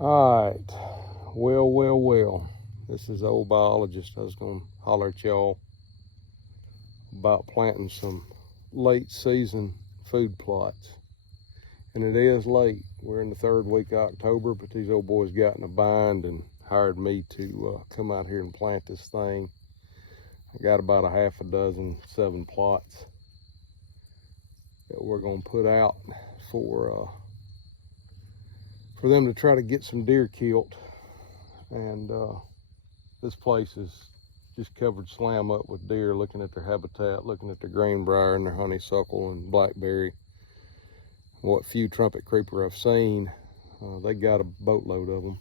All right, well. This is the old biologist. I was gonna holler at y'all about planting some late season food plots. And it is late. We're in the third week of October, but these old boys got in a bind and hired me to come out here and plant this thing. I got about a half a dozen, 7 plots that we're gonna put out for them to try to get some deer killed. And this place is just covered slam up with deer, looking at their habitat, looking at their greenbrier and their honeysuckle and blackberry. What few trumpet creeper I've seen, they got a boatload of them.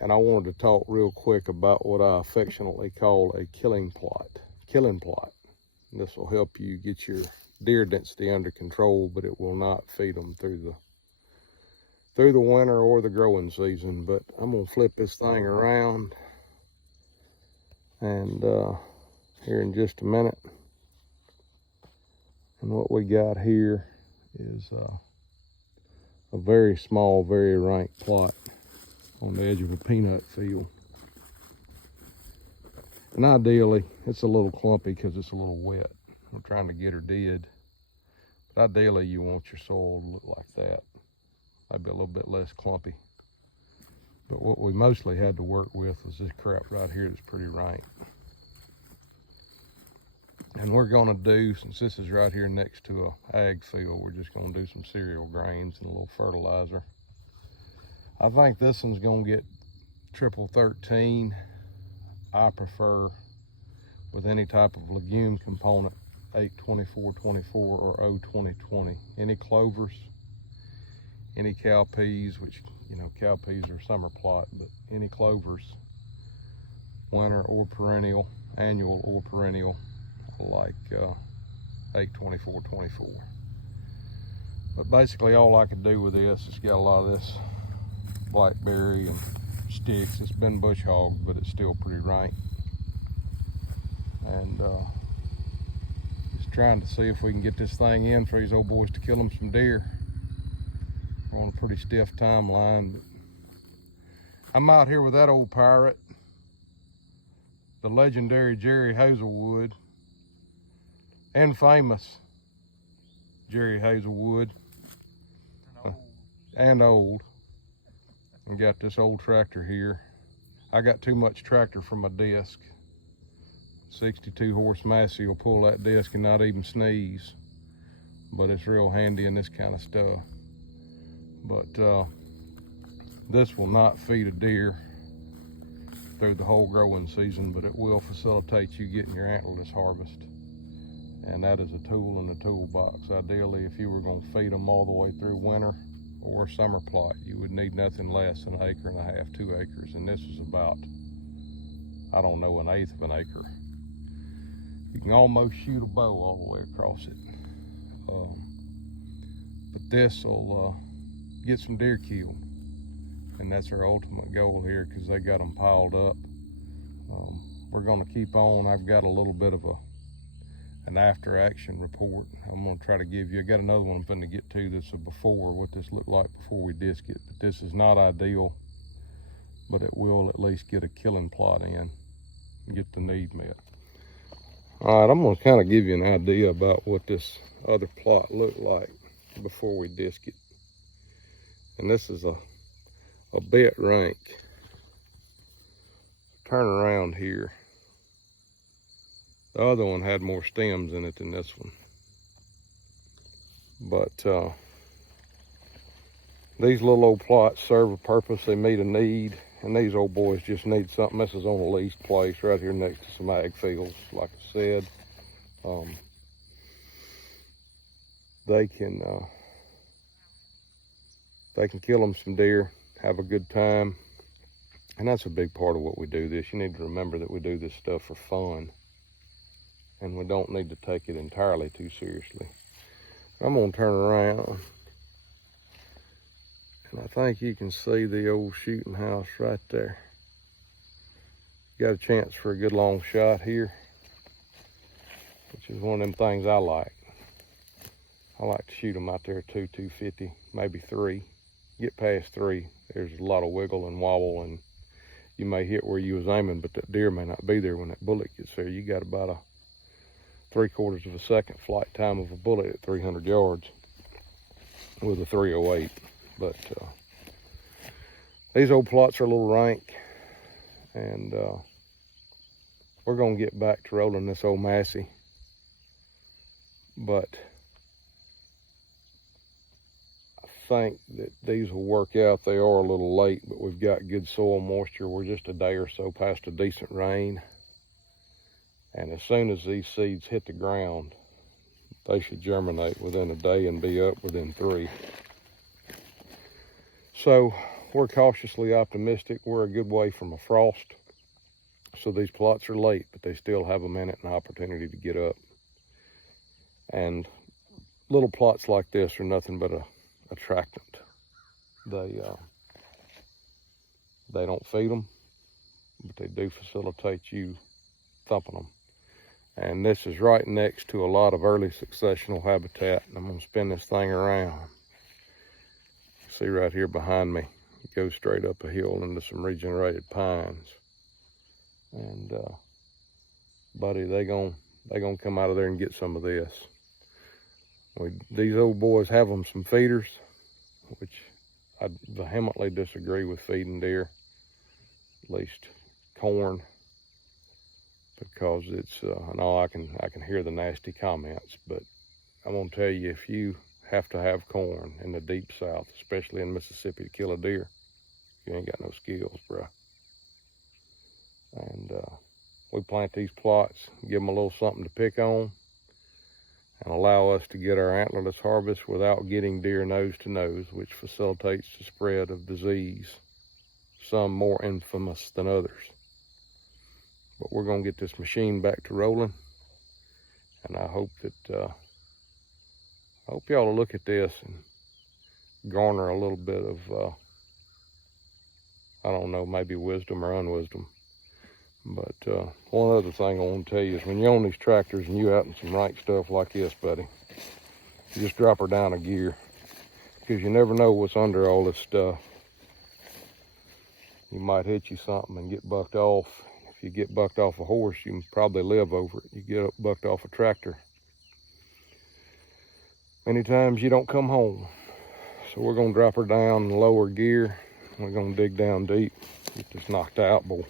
And I wanted to talk real quick about what I affectionately call a killing plot. This will help you get your deer density under control, but it will not feed them through the winter or the growing season. But I'm gonna flip this thing around and here in just a minute. And what we got here is a very small, very rank plot on the edge of a peanut field. And ideally, it's a little clumpy because it's a little wet. We're trying to get her dead. But ideally, you want your soil to look like that. Maybe a little bit less clumpy. But what we mostly had to work with is this crap right here that's pretty rank. And we're gonna do, since this is right here next to a ag field, we're just gonna do some cereal grains and a little fertilizer. I think this one's gonna get triple 13. I prefer, with any type of legume component, 8-24-24 or 0-20-20. Any clovers, any cowpeas, which, you know, cowpeas are summer plot, but any clovers, winter or perennial, annual or perennial, like 8-24-24. But basically all I could do with this is get a lot of this blackberry and sticks. It's been bush hogged, but it's still pretty rank. And just trying to see if we can get this thing in for these old boys to kill them some deer. We're on a pretty stiff timeline, but I'm out here with that old pirate, the legendary Jerry Hazelwood, and famous Jerry Hazelwood, and old. And got this old tractor here. I got too much tractor for my disc. 62 horse Massey will pull that disc and not even sneeze, but it's real handy in this kind of stuff. But this will not feed a deer through the whole growing season, but it will facilitate you getting your antlerless harvest. And that is a tool in the toolbox. Ideally, if you were going to feed them all the way through winter or summer plot, you would need nothing less than 1.5 acres, 2 acres. And this is about, I don't know, 1/8 of an acre. You can almost shoot a bow all the way across it. But this will get some deer killed. And that's our ultimate goal here, because they got them piled up. We're going to keep on. I've got a little bit of an after action report I'm going to try to give you. I got another one I'm going to get to that's a before, what this looked like before we disc it. But this is not ideal, but it will at least get a killing plot in and get the need met. All right, I'm going to kind of give you an idea about what this other plot looked like before we disc it. And this is a bit rank. Turn around here. The other one had more stems in it than this one. But these little old plots serve a purpose. They meet a need. And these old boys just need something. This is on a leased place right here next to some ag fields, like I said. They can kill them some deer, have a good time. And that's a big part of what we do this. You need to remember that we do this stuff for fun. And we don't need to take it entirely too seriously. I'm gonna turn around. And I think you can see the old shooting house right there. Got a chance for a good long shot here, which is one of them things I like. I like to shoot them out there 250, maybe 3. Get past 3, there's a lot of wiggle and wobble, and you may hit where you was aiming, but that deer may not be there when that bullet gets there. You got about a 3/4 of a second flight time of a bullet at 300 yards with a 308. But these old plots are a little rank, and we're gonna get back to rolling this old Massey. But I think that these will work out. They are a little late, but we've got good soil moisture. We're just a day or so past a decent rain. And as soon as these seeds hit the ground, they should germinate within a day and be up within 3. So we're cautiously optimistic. We're a good way from a frost. So these plots are late, but they still have a minute and an opportunity to get up. And little plots like this are nothing but a attractant. They don't feed them, but they do facilitate you thumping them. And this is right next to a lot of early successional habitat. And I'm gonna spin this thing around. See right here behind me, it goes straight up a hill into some regenerated pines. And buddy, they gonna come out of there and get some of this. These old boys have them some feeders, which I vehemently disagree with feeding deer, at least corn, because it's, I know I can hear the nasty comments, but I'm gonna tell you, if you have to have corn in the deep South, especially in Mississippi, to kill a deer, you ain't got no skills, bro. And we plant these plots, give them a little something to pick on, and allow us to get our antlerless harvest without getting deer nose to nose, which facilitates the spread of disease, some more infamous than others. But we're gonna get this machine back to rolling, and I hope that I hope y'all will look at this and garner a little bit of I don't know, maybe wisdom or unwisdom. But one other thing I want to tell you is when you own these tractors and you out in some rank stuff like this, buddy, you just drop her down a gear, because you never know what's under all this stuff. You might hit you something and get bucked off. If you get bucked off a horse, you can probably live over it. You get bucked off a tractor, many times you don't come home. So we're gonna drop her down in lower gear. We're gonna dig down deep, get this knocked out, boy.